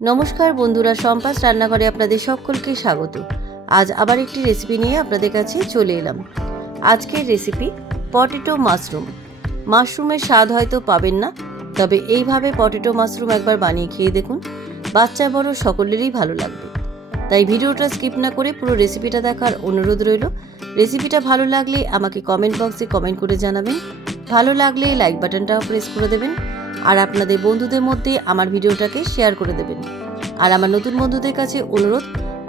নমস্কার বন্ধুরা, সম্পাস রান্নাঘরে আপনাদের সকলকে স্বাগত। আজ আবার একটি রেসিপি নিয়ে আপনাদের কাছে চলে এলাম। আজকের রেসিপি পটেটো মাশরুম। মাশরুমের স্বাদ হয়তো পাবেন না, তবে এইভাবে পটেটো মাশরুম একবার বানিয়ে খেয়ে দেখুন, বাচ্চা বড় সকলেরই ভালো লাগবে। তাই ভিডিওটা স্কিপ না করে পুরো রেসিপিটা দেখার অনুরোধ রইল। রেসিপিটা ভালো লাগলে আমাকে কমেন্ট বক্সে কমেন্ট করে জানাবেন। ভালো লাগলে লাইক বাটনটাও প্রেস করে দেবেন, আর আপনাদের বন্ধুদের মধ্যে আমার ভিডিওটাকে শেয়ার করে দেবেন। আর আমার নতুন বন্ধুদের কাছে অনুরোধ,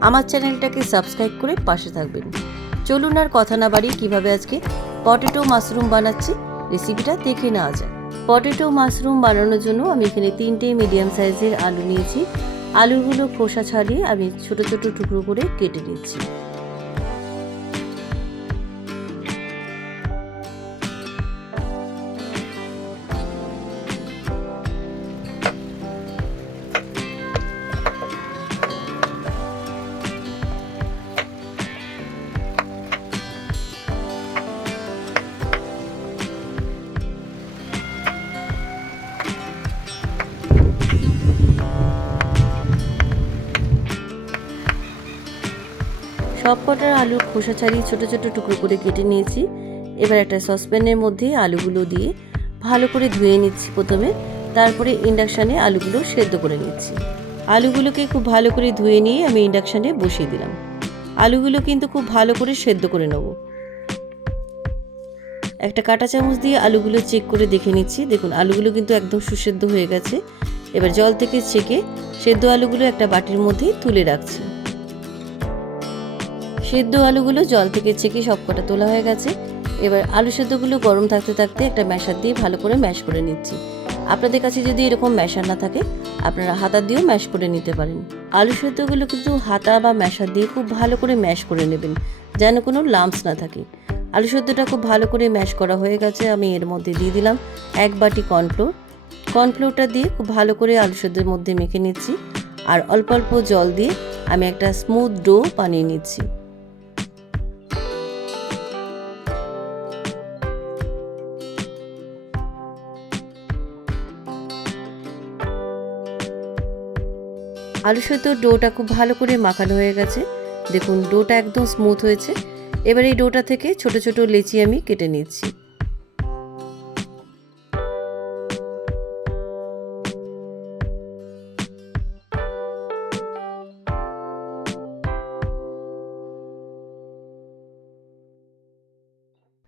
আমার চ্যানেলটাকে সাবস্ক্রাইব করে পাশে থাকবেন। চলুন আর কথা না বাড়িয়ে কীভাবে আজকে পটেটো মাশরুম বানাচ্ছি রেসিপিটা দেখে নেওয়া যায়। পটেটো মাশরুম বানানোর জন্য আমি এখানে 3টে মিডিয়াম সাইজের আলু নিয়েছি। আলুগুলো খোসা ছাড়িয়ে আমি ছোট ছোট টুকরো করে কেটে নিচ্ছি। সব কটার আলুর খোসা ছাড়িয়ে ছোটো ছোটো টুকরো করে কেটে নিয়েছি। এবার একটা সসপ্যানের মধ্যে আলুগুলো দিয়ে ভালো করে ধুয়ে নিচ্ছি প্রথমে, তারপরে ইন্ডাকশানে আলুগুলো সেদ্ধ করে নিচ্ছি। আলুগুলোকে খুব ভালো করে ধুয়ে নিয়ে আমি ইন্ডাকশানে বসিয়ে দিলাম। আলুগুলো কিন্তু খুব ভালো করে সেদ্ধ করে নেব। একটা কাঁটা চামচ দিয়ে আলুগুলো চেক করে দেখে নিচ্ছি। দেখুন আলুগুলো কিন্তু একদম সুসেদ্ধ হয়ে গেছে। এবার জল থেকে ছেঁকে সেদ্ধ আলুগুলো একটা বাটির মধ্যে তুলে রাখছি। সেদ্ধ আলুগুলো জল থেকে ছেঁকে সবকটা তোলা হয়ে গেছে। এবার আলু সেদ্ধগুলো গরম থাকতে থাকতে একটা ম্যাশার দিয়ে ভালো করে ম্যাশ করে নিচ্ছি। আপনাদের কাছে যদি এরকম ম্যাশার না থাকে, আপনারা হাতা দিয়েও ম্যাশ করে নিতে পারেন। আলু সেদ্ধগুলো কিন্তু হাতা বা ম্যাশার দিয়ে খুব ভালো করে ম্যাশ করে নেবেন, যেন কোনো লাম্পস না থাকে। আলু সেদ্ধটা খুব ভালো করে ম্যাশ করা হয়ে গেছে। আমি এর মধ্যে দিয়ে দিলাম 1 বাটি কর্নফ্লোর। কর্নফ্লোরটা দিয়ে খুব ভালো করে আলু সেদ্ধের মধ্যে মেখে নিচ্ছি, আর অল্প অল্প জল দিয়ে আমি একটা স্মুথ ডো বানিয়ে নিচ্ছি। আলু সেদ্ধ ডোটা খুব ভালো করে মাখানো হয়ে গেছে। দেখুন ডোটা একদম স্মুথ হয়েছে। এবার এই ডোটা থেকে ছোট ছোট লেচি আমি কেটে নিচ্ছি।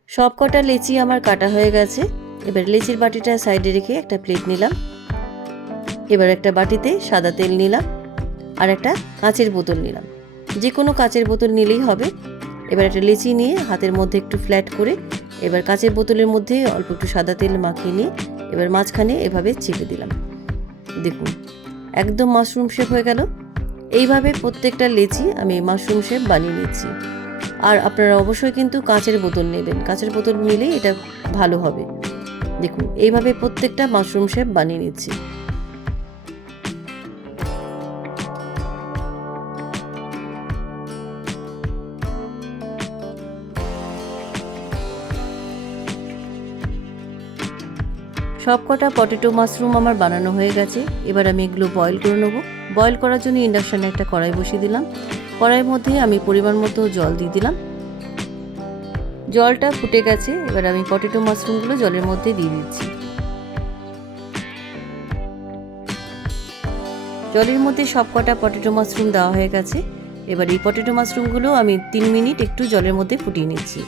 সব কটা লেচি আমার কাটা হয়ে গেছে। এবার লেচির বাটিটা সাইডে রেখে একটা প্লেট নিলাম। এবার একটা বাটিতে সাদা তেল নিলাম, আর একটা কাঁচের বোতল নিলাম। যে কোনো কাঁচের বোতল নিলেই হবে। এবার একটা লেচি নিয়ে হাতের মধ্যে একটু ফ্ল্যাট করে এবার কাঁচের বোতলের মধ্যে অল্প একটু সাদা তেল মাখিয়ে নিয়ে এবার মাঝখানে এভাবে চেপে দিলাম। দেখুন একদম মাশরুম শেপ হয়ে গেল। এইভাবে প্রত্যেকটা লেচি আমি মাশরুম শেপ বানিয়ে নিচ্ছি। আর আপনারা অবশ্যই কিন্তু কাঁচের বোতল নেবেন, কাঁচের বোতল নিলেই এটা ভালো হবে। দেখুন এইভাবে প্রত্যেকটা মাশরুম শেপ বানিয়ে নিচ্ছি। সব কটা পটেটো মাশরুম আমার বানানো হয়ে গেছে। এবার আমি এগুলো বয়েল করে নেব। বয়েল করার জন্য ইন্ডাকশানে একটা কড়াই বসিয়ে দিলাম। কড়াইয়ের মধ্যে আমি পরিমাণ মতো জল দিয়ে দিলাম। জলটা ফুটে গেছে। এবার আমি পটেটো মাশরুমগুলো জলের মধ্যে দিয়ে দিচ্ছি। জলের মধ্যে সব কটা পটেটো মাশরুম দেওয়া হয়ে গেছে। এবার এই পটেটো মাশরুমগুলো আমি 3 মিনিট একটু জলের মধ্যে ফুটিয়ে নিচ্ছি।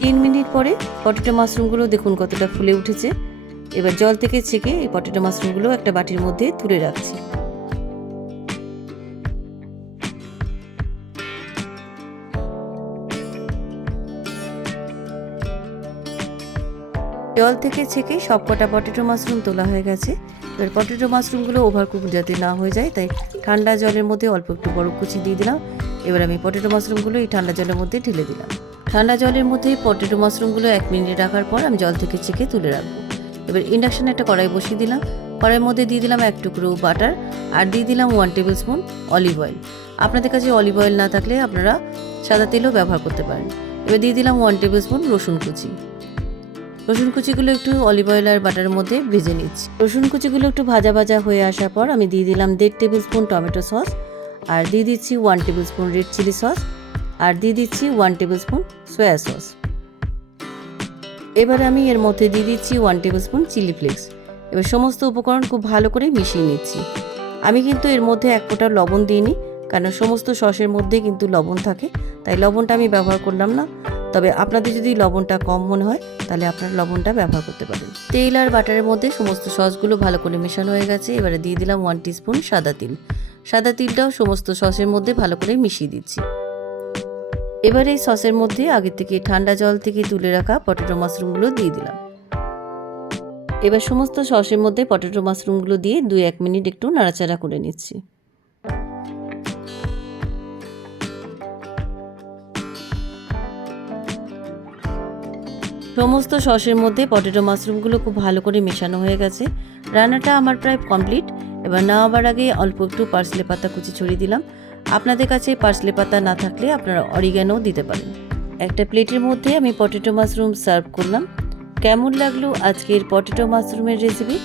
3 মিনিট পরে পটেটো মাশরুমগুলো দেখুন কতটা ফুলে উঠেছে। এবার জল থেকে ছেঁকে এই পটেটো মাশরুমগুলো একটা বাটির মধ্যে তুলে রাখছি। জল থেকে ছেঁকে সব কটা পটেটো মাশরুম তোলা হয়ে গেছে। এবার পটেটো মাশরুমগুলো ওভারকুক যাতে না হয়ে যায়, তাই ঠান্ডা জলের মধ্যে অল্প একটু বরফ কুচি দিয়ে দিলাম। এবার আমি পটেটো মাশরুমগুলো এই ঠান্ডা জলের মধ্যে ঢেলে দিলাম। ঠান্ডা জলের মধ্যে পটেটো মাশরুমগুলো 1 মিনিট রাখার পর আমি জল থেকে ছেঁকে তুলে রাখবো। এবার ইন্ডাকশানে একটা কড়াই বসিয়ে দিলাম। কড়াইয়ের মধ্যে দিয়ে দিলাম 1 টুকরো বাটার, আর দিয়ে দিলাম 1 টেবিল স্পুন অলিভ অয়েল। আপনাদের কাছে অলিভ অয়েল না থাকলে আপনারা সাদা তেলও ব্যবহার করতে পারেন। এবার দিয়ে দিলাম 1 টেবিল স্পুন রসুন কুচি। রসুন কুচিগুলো একটু অলিভ অয়েল আর বাটারের মধ্যে ভেজে নিচ্ছি। রসুন কুচিগুলো একটু ভাজা ভাজা হয়ে আসার পর আমি দিয়ে দিলাম 1.5 টেবিল স্পুন টমেটো সস, আর দিয়ে দিচ্ছি 1 tablespoon red chilli sauce, আর দিয়ে দিচ্ছি 1 টেবিল স্পুন সয়া সস। এবারে আমি এর মধ্যে দিয়ে দিচ্ছি 1 টেবিল স্পুন চিলি ফ্লেক্স। এবার সমস্ত উপকরণ খুব ভালো করে মিশিয়ে নিচ্ছি। আমি কিন্তু এর মধ্যে এক ফোঁটা লবণ দিইনি, কারণ সমস্ত সসের মধ্যে কিন্তু লবণ থাকে, তাই লবণটা আমি ব্যবহার করলাম না। তবে আপনাদের যদি লবণটা কম মনে হয় তাহলে আপনারা লবণটা ব্যবহার করতে পারেন। তেল আর বাটারের মধ্যে সমস্ত সসগুলো ভালো করে মেশানো হয়ে গেছে। এবারে দিয়ে দিলাম 1 টিস্পুন সাদা তিল। সাদা তিলটাও সমস্ত সসের মধ্যে ভালো করে মিশিয়ে দিচ্ছি। এবার এই সসের মধ্যে আগে থেকে ঠান্ডা জল থেকে তুলে রাখা পটেটো মাশরুমগুলো দিয়ে দিলাম। এবার সমস্ত সসের মধ্যে পটেটো মাশরুমগুলো দিয়ে 2-1 মিনিট একটু নাড়াচাড়া করে নিচ্ছি। সমস্ত সসের মধ্যে পটেটো মাশরুমগুলো খুব ভালো করে মেশানো হয়ে গেছে। রান্নাটা আমার প্রায় কমপ্লিট। এবার নামাবার আগে অল্প একটু পার্সলে পাতা কুচি ছড়িয়ে দিলাম। আপনাদের কাছে পার্সলে পাতা না থাকলে আপনারা অরিগ্যানো দিতে পারেন। একটা প্লেটের মধ্যে আমি পটেটো মাশরুম সার্ভ করলাম। কেমন লাগলো আজকের পটেটো মাশরুমের রেসিপি?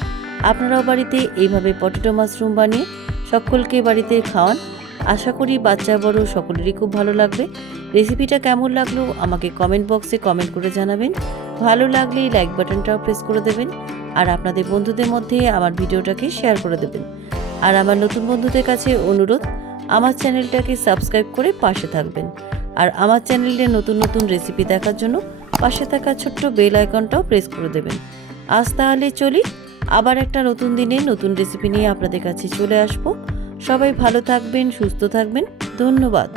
আপনারাও বাড়িতে এইভাবে পটেটো মাশরুম বানিয়ে সকলকে বাড়িতে খাওয়ান। আশা করি বাচ্চা বড় সকলেরই খুব ভালো লাগবে। রেসিপিটা কেমন লাগলো আমাকে কমেন্ট বক্সে কমেন্ট করে জানাবেন। ভালো লাগলে লাইক বাটনটাও প্রেস করে দেবেন, আর আপনাদের বন্ধুদের মধ্যে আমার ভিডিওটাকে শেয়ার করে দেবেন। আর আমার নতুন বন্ধুদের কাছে অনুরোধ, আমার চ্যানেলটাকে সাবস্ক্রাইব করে পাশে থাকবেন। আর আমার চ্যানেলে নতুন নতুন রেসিপি দেখার জন্য পাশে থাকা ছোট্ট বেল আইকনটাও প্রেস করে দেবেন। আজ তাহলে চলি, আবার একটা নতুন দিনে নতুন রেসিপি নিয়ে আপনাদের কাছে চলে আসবো। সবাই ভালো থাকবেন, সুস্থ থাকবেন। ধন্যবাদ।